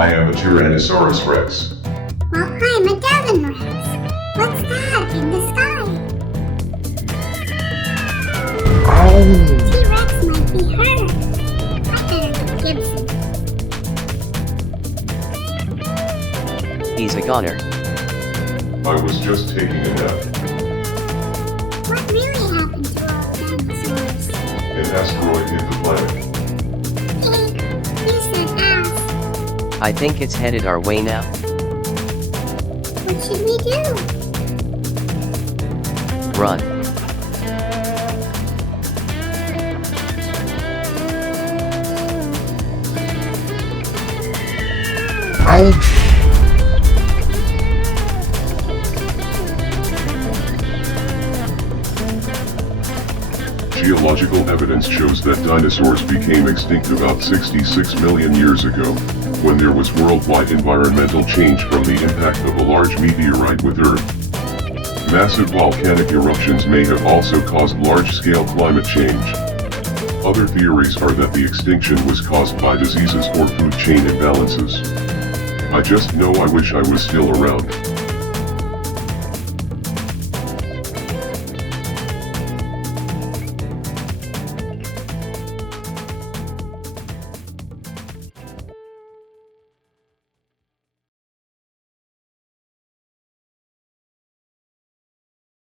I am a Tyrannosaurus Rex. Well, I'm a Devon Rex. What's that in the sky? T-Rex might be hurt. I better get Gibson. He's a goner. I was just taking a nap. What really happened to all dinosaurs? An asteroid hit the planet. Pig, you said ass. I think it's headed our way now. What should we do? Run. Geological evidence shows that dinosaurs became extinct about 66 million years ago, when there was worldwide environmental change from the impact of a large meteorite with Earth. Massive volcanic eruptions may have also caused large-scale climate change. Other theories are that the extinction was caused by diseases or food chain imbalances. I just know I wish I was still around.